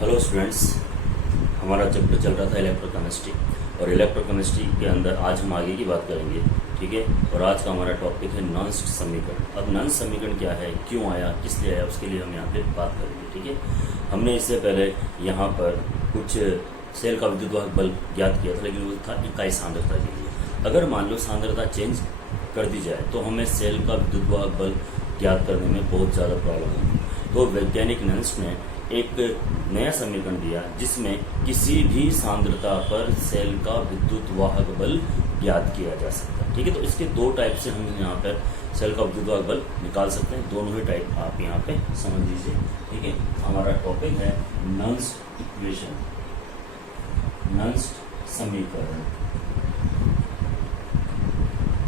Hello students, हमारा chapter चल रहा था इलेक्ट्रोकेमिस्ट्री और इलेक्ट्रोकेमिस्ट्री के अंदर आज हम आगे की बात करेंगे। ठीक है, और आज का हमारा टॉपिक है नॉन्स्ट समीकरण। अब नॉन्स्ट समीकरण क्या है, क्यों आया, किस लिए आया, उसके लिए हम यहाँ पे बात करेंगे। ठीक है, हमने इससे पहले यहाँ पर कुछ सेल का विद्युतवाहक बल ज्ञात किया था, लेकिन वो था इकाई सांद्रता के लिए। अगर मान लो सांद्रता चेंज कर दी जाए तो हमें सेल का विद्युतवाहक बल ज्ञात करने में बहुत ज़्यादा प्रॉब्लम होगी। तो वैज्ञानिक नॉन्स्ट ने एक नया समीकरण दिया जिसमें किसी भी सांद्रता पर सेल का विद्युतवाहक बल ज्ञात किया जा सकता है। ठीक है, तो इसके दो टाइप से हम यहाँ पर सेल का विद्युतवाहक बल निकाल सकते हैं। दोनों ही टाइप आप यहाँ पे समझ लीजिए। ठीक है, हमारा टॉपिक है नॉन्स्ट इक्वेशन, नॉन्स्ट समीकरण।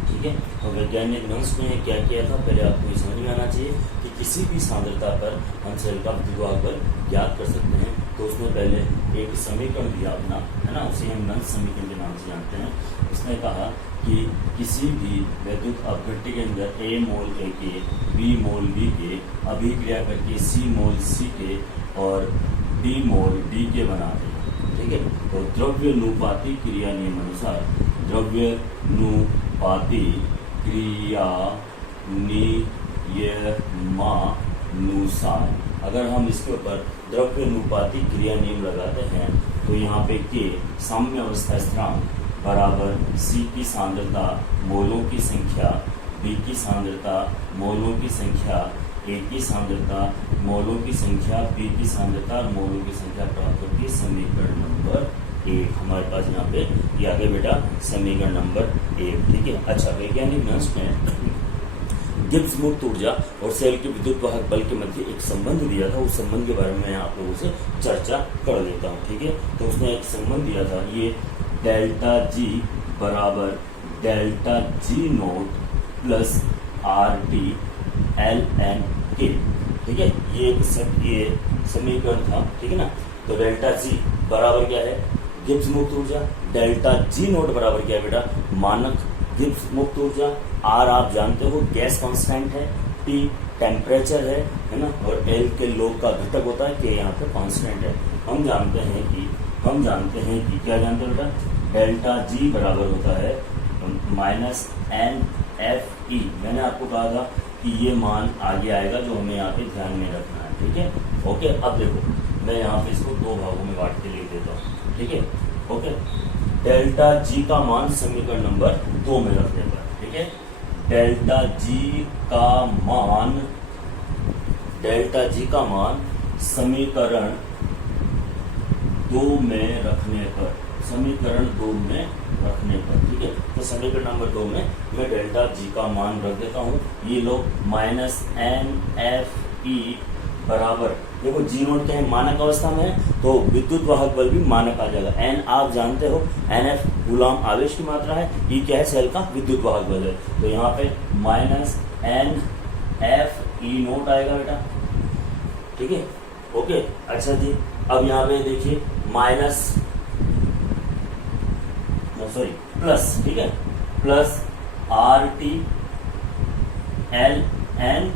ठीक है, तो वैज्ञानिक नॉन्स्ट ने क्या किया था, पहले आपको ये समझ में आना चाहिए कि किसी भी सांद्रता पर हम सेल का विद्युतवाहक बल ज्ञात कर सकते हैं। तो उसने पहले एक समीकरण दिया अपना, है ना, उसे हम नॉन्स्ट समीकरण के नाम से जानते हैं। उसने कहा कि किसी भी वैद्युत अपघट्य के अंदर A मोल A के, B मोल B के अभिक्रिया करके C मोल C के और D मोल D के बना दें। ठीक है, तो द्रव्यानुपाती क्रिया नियम अनुसार द्रव्यानुपाती क्रिया नियमानुसार अगर हम इसके ऊपर द्रव्यानुपाती क्रिया नियम लगाते हैं तो यहाँ पे के साम्य अवस्था स्थिरांक बराबर C की सांद्रता मोलों की संख्या, B की सांद्रता मोलों की संख्या, A की सांद्रता मोलों की संख्या, B की सांद्रता और मोलों की संख्या प्राप्त होती है। समीकरण नंबर 1 हमारे पास यहाँ पे ये आगे बेटा समीकरण नंबर 1। ठीक है, अच्छा, वैज्ञानिक नॉन्स्ट ने गिब्स मुक्त ऊर्जा और सेल के विद्युतवाहक बल के मध्य एक संबंध दिया था। उस संबंध के बारे में मैं आप लोगों से चर्चा कर लेता हूँ। ठीक है, तो उसने एक संबंध दिया था, ये डेल्टा जी बराबर delta G naught plus R T L N K. ठीक है, ये समीकरण था। ठीक है ना, तो डेल्टा जी बराबर क्या है, गिब्स मुक्त ऊर्जा। डेल्टा जी नोट बराबर क्या है बेटा, मानक गिब्स मुक्त ऊर्जा। आर आप जानते हो गैस कांस्टेंट है, टी टेम्परेचर है ना, और एल के लोग का घटक होता है, के यहाँ पे कांस्टेंट है। हम जानते हैं कि क्या जानते हैं बेटा, डेल्टा जी बराबर होता है माइनस एन एफ ई। मैंने आपको कहा था कि ये मान आगे आएगा जो हमें यहाँ पे ध्यान में रखना है। ठीक है, ओके। अब देखो मैं यहाँ पे इसको दो भागों में बांट के लिख देता हूँ। ठीक है, ओके। डेल्टा जी का मान समीकरण नंबर 2 में रख देगा। ठीक है, डेल्टा जी का मान समीकरण 2 में रखने पर, ठीक है, तो समीकरण नंबर 2 में मैं डेल्टा जी का मान रख देता हूँ। ये लोग माइनस एन एफ ई बराबर, देखो जी नोट क्या है, मानक अवस्था में है, तो विद्युत वाहक बल भी मानक आ जाएगा। एन आप जानते हो, एन एफ गुलाम आवेश की मात्रा है, ई क्या है, सेल का विद्युत वाहक बल है। तो यहाँ पे minus N F E naught आएगा बेटा। ठीक है, ओके। अच्छा जी, अब यहाँ पे देखिए प्लस, ठीक है, plus R T L N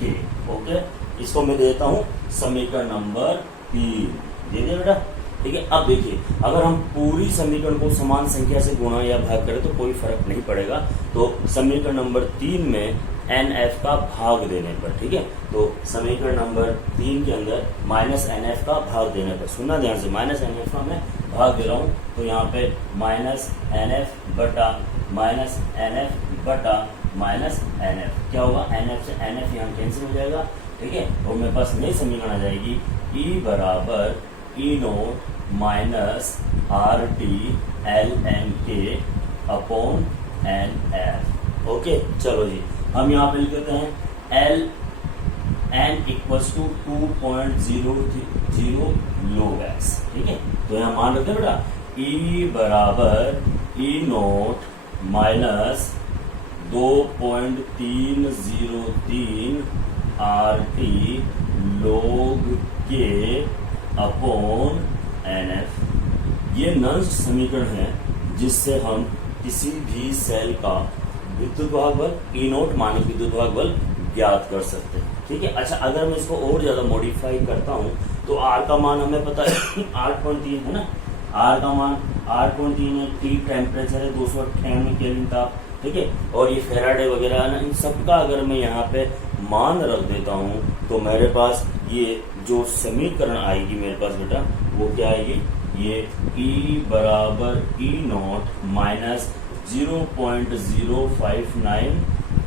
K. Okay, इसको मैं देता हूं समीकरण नंबर 3, दे दिया बेटा। ठीक है, अब देखिए अगर हम पूरी समीकरण को समान संख्या से गुणा या भाग करें तो कोई फर्क नहीं पड़ेगा। तो समीकरण नंबर 3 में एन एफ का भाग देने पर, ठीक है, तो समीकरण नंबर 3 के अंदर माइनस एन एफ का भाग देने पर, सुनना ध्यान से, माइनस एन एफ का मैं भाग दे रहा हूं, तो यहाँ पे माइनस एन एफ बटा माइनस एन एफ बटा माइनस एन एफ, क्या होगा, एन एफ से एन एफ यहाँ कैंसिल हो जाएगा। ठीक है, और मेरे पास नई समीकरण आ जाएगी, ई बराबर E nought minus R T L N K upon N F. Okay, चलो जी, हम यहाँ पे लिख देते हैं एल एन इक्वल्स टू 2.0 लोवैक्स। ठीक है, तो यहाँ मान रखते हैं बेटा, ई बराबर E nought minus 2.303 R T लोग के अपॉन एन एफ। ये नॉन्स्ट समीकरण है जिससे हम किसी भी सेल का विद्युतवाहक बल ई नोट मानक विद्युतवाहक बल ज्ञात कर सकते हैं। ठीक है, अच्छा, अगर मैं इसको और ज्यादा मॉडिफाई करता हूँ तो आर का मान हमें पता है 8.3 है ना, आर का मान 8.3 है, टी टेम्परेचर है 298 केल्विन ताप, ठीक है। और ये फेराडे वगैरह है ना, इन सबका अगर मैं यहाँ पे मान रख देता हूँ तो मेरे पास ये जो समीकरण आएगी मेरे पास बेटा वो क्या आएगी, ये E बराबर E not minus 0.059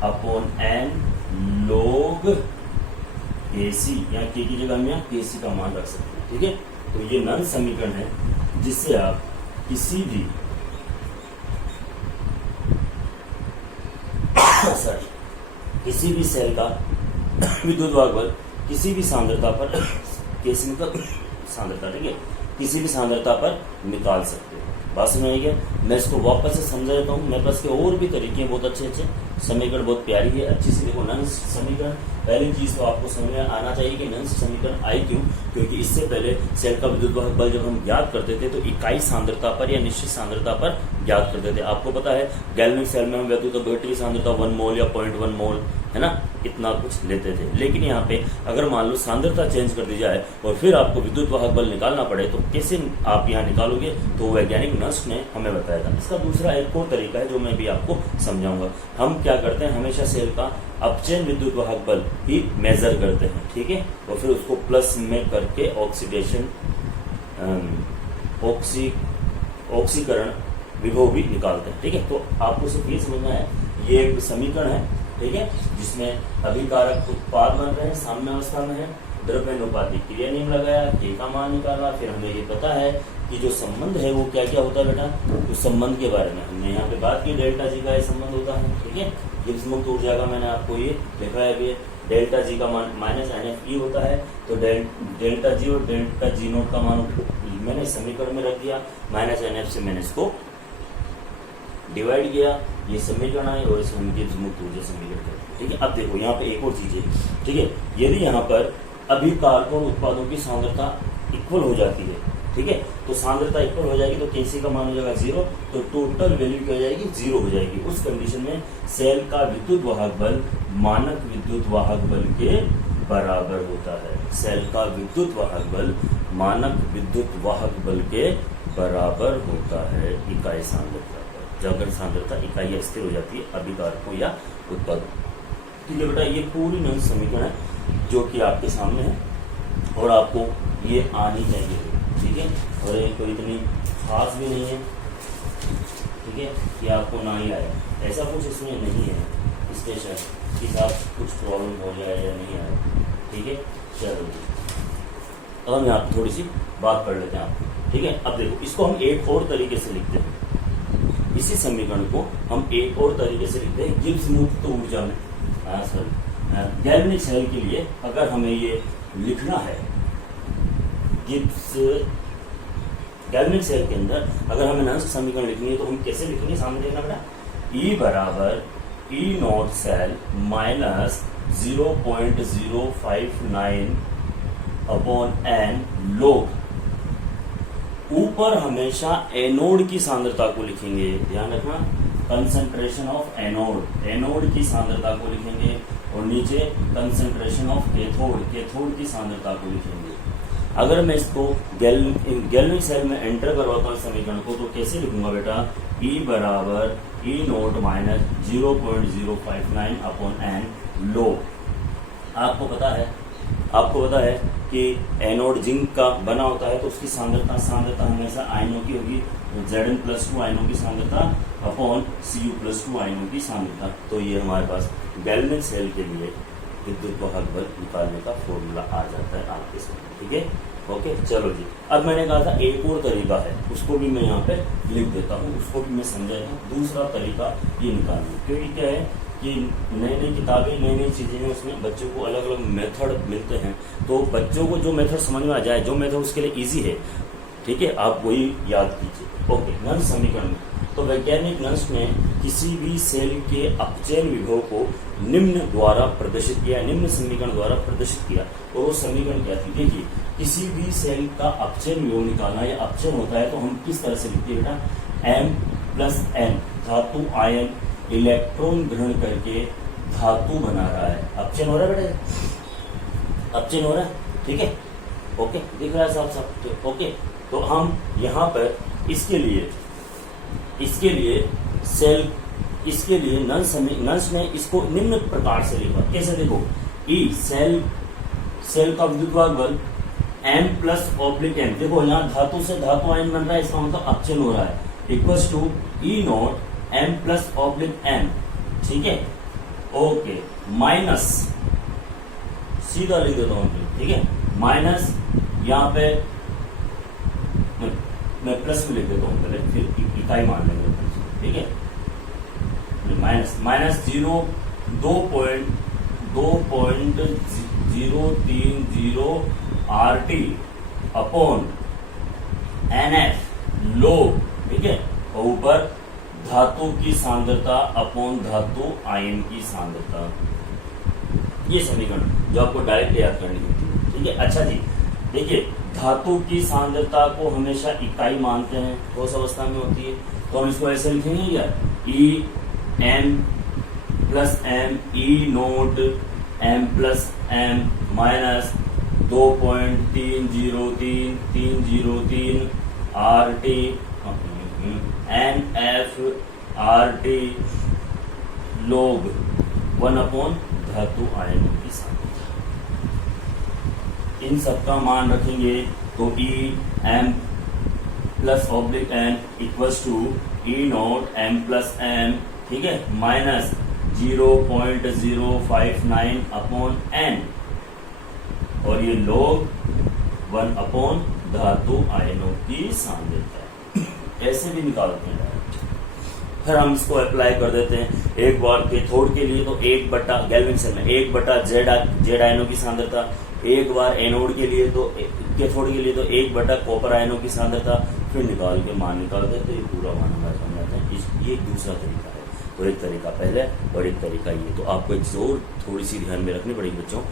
upon n log Kc, या के की जगह हम यहाँ Kc का मान रख सकते हैं, ठीक है। तो ये नन समीकरण है जिससे आप किसी भी किसी भी सेल का विद्युत वाहक बल किसी भी सांद्रता पर Kc मतलब सांद्रता, ठीक है, किसी भी सांद्रता पर निकाल सकते हो। बात समझ आई क्या? मैं इसको वापस से समझा देता हूँ। मेरे पास के और भी तरीके हैं बहुत अच्छे अच्छे, समीकरण बहुत प्यारी है, अच्छी सी देखो नंस समीकरण। पहली चीज तो आपको समझ में आना चाहिए कि नंस समीकरण आई क्यों, क्योंकि इससे पहले सेल का विद्युत वाहक बल जब हम ज्ञात करते थे तो इकाई सांद्रता पर या निश्चित सांद्रता पर ज्ञात करते थे। आपको पता है गैल्वेनिक सेल में हम वैद्युत बैटरी सांद्रता 1 मोल या 0.1 मोल है ना, इतना कुछ लेते थे। लेकिन यहाँ पे अगर मान लो सांद्रता चेंज कर दी जाए और फिर आपको विद्युत वाहक बल निकालना पड़े तो कैसे आप यहाँ निकालोगे, तो वैज्ञानिक नर्स ने हमें बताया था। इसका दूसरा एक और तरीका है जो मैं भी आपको समझाऊंगा। हम क्या करते हैं, हमेशा सेल का अपचयन विद्युत वाहक बल ही मेजर करते हैं, ठीक है, और फिर उसको प्लस में करके ऑक्सीडेशन ऑक्सीकरण विभव भी निकालते हैं, ठीक है। तो आपको सिर्फ ये समझना है, ये एक समीकरण है, ठीक है, जिसमें अभिकारक उत्पाद बन रहे हैं, साम्य अवस्था में है, द्रव्यानुपातिक क्रिया नियम लगाया, के का मान निकाला, फिर हमें ये पता है कि जो संबंध है वो क्या क्या होता है बेटा। उस संबंध के बारे में हमने यहाँ पे बात की, डेल्टा जी का ये संबंध होता है, ठीक है। गिब्स मुक्त ऊर्जा का मैंने आपको ये लिखा है अभी, डेल्टा जी का मान माइनस NFE होता है, तो डेल्टा जी और डेल्टा जी नोट का मान मैंने समीकरण में रख दिया, माइनस NF से मैंने इसको डिवाइड किया, ये समीकरण है और इसे हम गिब्स मुक्त ऊर्जा समीकरण करते हैं, ठीक है। अब देखो यहाँ पे एक और चीज है, ठीक है, यदि यहाँ पर अभिकारकों और उत्पादों की सांद्रता इक्वल हो जाती है, ठीक है, तो सांद्रता इक्वल हो जाएगी तो Kc का मान हो जाएगा 0, तो टोटल वैल्यू क्या हो जाएगी, 0 हो जाएगी। उस कंडीशन में सेल का विद्युत वाहक बल मानक विद्युत वाहक बल के बराबर होता है। सेल का विद्युत वाहक बल मानक विद्युत वाहक बल के बराबर होता है इकाई सांद्रता पर, जब अगर सांद्रता इकाई स्थिर हो जाती है अभिकारकों या उत्पादों। ठीक है बेटा, ये पूरी नन समीकरण है जो कि आपके सामने है और आपको ये आनी चाहिए, ठीक है। और ये कोई इतनी खास भी नहीं है, ठीक है, कि आपको ना ही आए, ऐसा कुछ इसमें नहीं है स्टेशन कि साथ कुछ प्रॉब्लम हो जाए या नहीं आए, ठीक है। चलो अब हम यहाँ थोड़ी सी बात कर लेते हैं आप, ठीक है। अब देखो, इसको हम एक और तरीके से लिखते हैं, इसी समीकरण को हम एक और तरीके से लिखते हैं गिब्स मुक्त ऊर्जा में। गैल्वेनिक सेल के लिए अगर हमें ये लिखना है, गिब्स गैल्वेनिक सेल के अंदर अगर हमें नंस समीकरण लिखनी है तो हम कैसे लिखेंगे, सामने देखना बेटा, E बराबर E naught cell minus 0.059 upon n log, ऊपर हमेशा एनोड की सांद्रता को लिखेंगे, ध्यान रखना, कंसंट्रेशन ऑफ एनोड, एनोड की सांद्रता को लिखेंगे, और नीचे कंसंट्रेशन ऑफ कैथोड, कैथोड की सांद्रता को लिखेंगे। अगर मैं इसको गैल्वेनिक सेल में एंटर करवाता हूँ समीकरण को, तो कैसे लिखूंगा बेटा, E बराबर E note minus 0.059 upon n लो। आपको पता है कि एनोड जिंक का बना होता है तो उसकी सांद्रता हमेशा आयनों की होगी, Zn+2 आयनों की सांद्रता अपॉन Cu+2 आयनों की सांद्रता। तो ये हमारे पास गैल्वेनिक सेल के लिए विद्युत वाहक बल निकालने का फॉर्मूला आ जाता है आपके सामने, ठीक है। ओके, चलो जी। अब मैंने कहा था एक और तरीका है, उसको भी मैं यहाँ पे लिख देता हूँ, उसको भी मैं समझाता हूँ। दूसरा तरीका ये निकालना, क्योंकि क्या है कि नई नई किताबें, नई नई चीज़ें हैं, उसमें बच्चों को अलग अलग मेथड मिलते हैं, तो बच्चों को जो मेथड समझ में आ जाए, जो मेथड उसके लिए ईजी है, ठीक है, आप वही याद कीजिए। ओके, नंस समीकरण में तो वैज्ञानिक नंस ने किसी भी सेल के अपचयन विभव को निम्न द्वारा प्रदर्शित किया, निम्न समीकरण द्वारा प्रदर्शित किया। और वो समीकरण क्या थी, देखिए, किसी भी सेल का अपचयन विभव निकालना या अपचयन होता है तो हम किस तरह से लिखते हैं बेटा, M+N, धातु आयन इलेक्ट्रॉन ग्रहण करके धातु बना रहा है, अपचयन हो रहा है बेटा, अपचयन हो रहा है, ठीक है। ओके, दिख रहा है साफ साफ? तो ओके, तो हम यहाँ पर इसके लिए सेल, इसके लिए नंस ने इसको निम्न प्रकार से लिखा। कैसे? देखो, ई सेल का विद्युत बल m प्लस ऑब्लिक m, देखो यहाँ धातु से धातु आयन बन रहा है, इसका मतलब अपचन हो रहा है, equals to E naught m plus oblique m, ठीक है, ओके, माइनस, सीधा लिख देता हूँ, ठीक है, माइनस यहाँ पे मैं प्लस में लिख देता हूँ पहले, फिर इकाई मान लेंगे, ठीक है, माइनस 2.030 RT अपॉन NF लोग, ठीक है, और ऊपर धातु की सांद्रता अपॉन धातु आयन की सांद्रता। ये समीकरण जो आपको डायरेक्ट याद करनी होती है, ठीक है। अच्छा जी, देखिए, धातु की सांद्रता को हमेशा इकाई मानते हैं, ठोस अवस्था में होती है, तो हम इसको ऐसे लिखेंगे क्या, E M plus M E naught M plus M minus 2.303 R T N F R T log 1 upon धातु आयनों की सांद्रता। इन सबका मान रखेंगे तो E M plus oblique N equals to E naught M plus M, ठीक है, माइनस 0.059 अपॉन एन, और ये लोग 1 अपॉन धातु आयनों की सांद्रता। ऐसे भी निकालते हैं डायरेक्ट। फिर हम इसको अप्लाई कर देते हैं। एक बार कैथोड के लिए तो 1 गैल्वेनिक सेल में 1 जेड आयनों की सांद्रता, एक बार एनोड के लिए तो कैथोड के लिए तो 1 कॉपर आयनों की सांद्रता, फिर निकाल के मान निकालते हैं, तो ये पूरा मान हमारा समझाते हैं। ये दूसरा तरीका है, तो एक तरीका पहले और एक तरीका ये। तो आपको एक चीज़ और थोड़ी सी ध्यान में रखनी पड़ेगी बच्चों,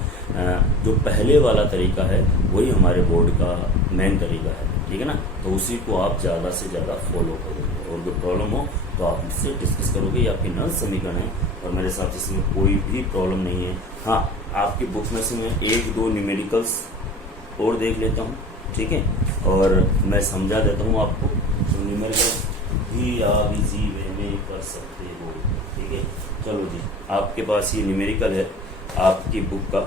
जो पहले वाला तरीका है वही हमारे बोर्ड का मेन तरीका है, ठीक है ना, तो उसी को आप ज़्यादा से ज़्यादा फॉलो करोगे, और जो प्रॉब्लम हो तो आप इससे डिस्कस करोगे। ये आपकी नल समीकरण है और मेरे साथ इसमें कोई भी प्रॉब्लम नहीं है। हाँ, आपकी बुक में से मैं 1-2 न्यूमेरिकल्स और देख लेता हूँ, ठीक है, और मैं समझा देता हूँ आपको। तो न्यूमेरिकल भी आप इजी वे में कर सकते हो, ठीक है। चलो जी, आपके पास ये न्यूमेरिकल है आपकी बुक का,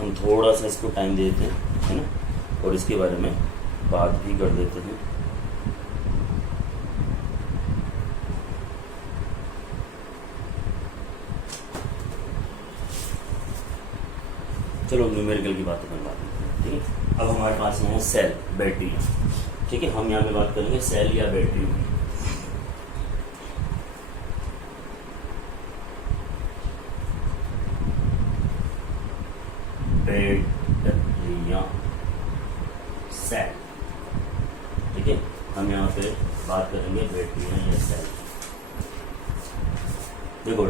हम थोड़ा सा इसको टाइम देते हैं, है ना, और इसके बारे में बात भी कर देते हैं। चलो न्यूमेरिकल की बात अपन बात करते हैं, ठीक है। अब हमारे पास यहाँ सेल, बैटरी, ठीक है, हम यहाँ पे बात करेंगे सेल या बैटरी में। बैटरियाँ, सेल, ठीक है, हम यहाँ पे बात करेंगे बैटरियाँ या सेल। देखो,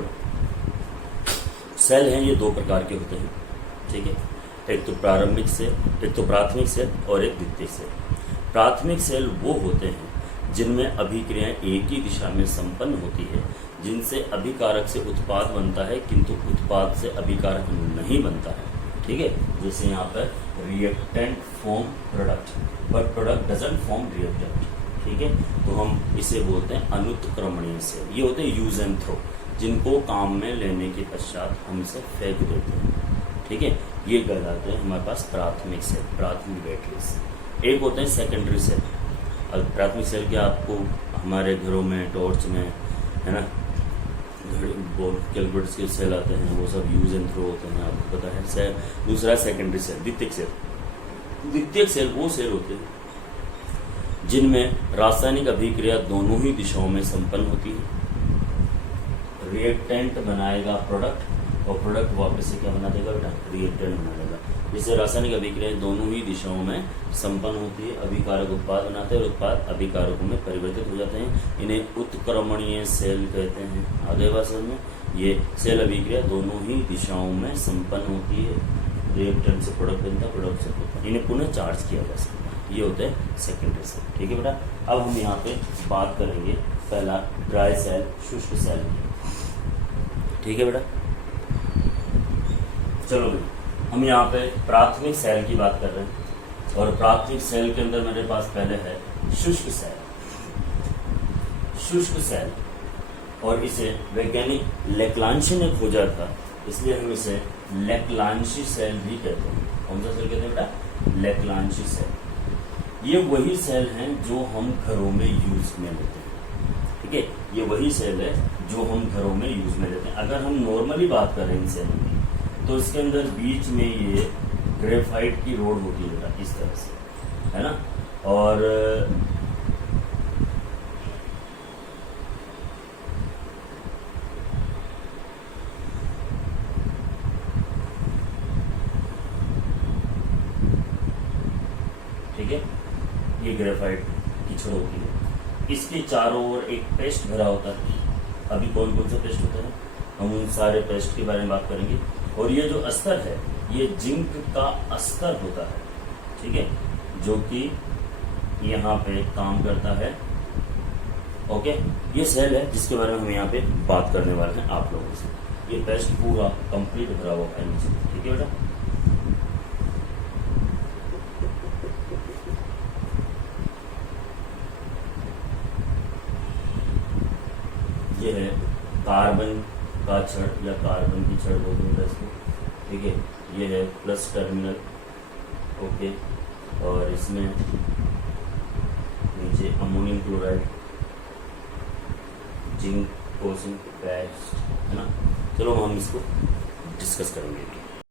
सेल हैं ये 2 प्रकार के होते हैं, ठीक है, एक तो प्रारंभिक सेल, एक तो प्राथमिक सेल और एक द्वितीयक सेल। प्राथमिक सेल वो होते हैं जिनमें अभिक्रियाएं एक ही दिशा में संपन्न होती है, जिनसे अभिकारक से उत्पाद बनता है किंतु उत्पाद से अभिकारक नहीं बनता है, ठीक है। जैसे यहाँ पर reactant form product, but product doesn't form reactant, ठीक है, तो हम इसे बोलते हैं अनुत्क्रमणीय सेल। ये होते हैं यूज एंड थ्रो, जिनको काम में लेने के पश्चात हम इसे फेंक देते हैं, ठीक है। ये कहलाते हैं हमारे पास प्राथमिक सेल, प्राथमिक बैटरीज। एक होते हैं सेकेंडरी सेल। अब प्राथमिक सेल क्या, आपको हमारे घरों में, टॉर्च में, है ना, कैलकुलेटर्स के सेल आते हैं, वो सब यूज एंड थ्रो होते हैं, आपको पता है। सेल दूसरा सेकेंडरी सेल, द्वितीयक सेल। द्वितीयक सेल वो सेल होते हैं जिनमें रासायनिक अभिक्रिया दोनों ही दिशाओं में संपन्न होती है। रिएक्टेंट बनाएगा प्रोडक्ट और प्रोडक्ट वापस से क्या बना देगा बेटा, रिएक्टेंट बना देगा। जिससे रासायनिक अभिक्रियाएं दोनों ही दिशाओं में संपन्न होती है, अभिकारक उत्पाद बनाते हैं और उत्पाद अभिकारकों में परिवर्तित हो जाते हैं। इन्हें उत्क्रमणीय सेल कहते हैं। आगे बात समझ में, ये सेल अभिक्रिया दोनों ही दिशाओं में संपन्न होती है, रिएक्टेंट से प्रोडक्ट बनता है, प्रोडक्ट से उत्पाद, इन्हें पुनः चार्ज किया जा सकता है। ये होते हैं सेकेंडरी सेल, ठीक है बेटा। अब हम यहाँ पे बात करेंगे पहला ड्राई सेल, शुष्क सेल, ठीक है बेटा। चलो हम यहाँ पे प्राथमिक सेल की बात कर रहे हैं और प्राथमिक सेल के अंदर मेरे पास पहले है शुष्क सेल। शुष्क सेल, और इसे वैज्ञानिक लेक्लांशी ने खोजा था, इसलिए हम इसे लेक्लांशी सेल भी कहते हैं। कौन सा सेल कहते हैं बेटा? लेक्लांशी सेल। ये वही सेल हैं जो हम घरों में यूज में लेते हैं, ठीक है। ये वही सेल है जो हम घरों में यूज में लेते हैं। अगर हम नॉर्मली बात करें इन सेलों की, तो इसके अंदर बीच में ये ग्रेफाइट की रोड होती है बेटा, इस तरह से, है ना। और ठीक है, ये ग्रेफाइट की छड़ होती है। इसके चारों ओर एक पेस्ट भरा होता है। अभी कौन कौन सा पेस्ट होता है, हम उन सारे पेस्ट के बारे में बात करेंगे। और ये जो अस्तर है, ये जिंक का अस्तर होता है, ठीक है, जो कि यहाँ पे काम करता है। ओके, ये सेल है जिसके बारे में हम यहाँ पे बात करने वाले हैं आप लोगों से। ये पेस्ट पूरा कंप्लीट भरा हुआ है नीचे, ठीक है बेटा। ये है कार्बन का छड़ या कार्बन की छड़ बोलते हैं इसको, ठीक है। ये है प्लस टर्मिनल, ओके, और इसमें नीचे अमोनियम क्लोराइड, जिंक, कोसिंक, पेस्ट, है ना। चलो हम इसको डिस्कस करेंगे।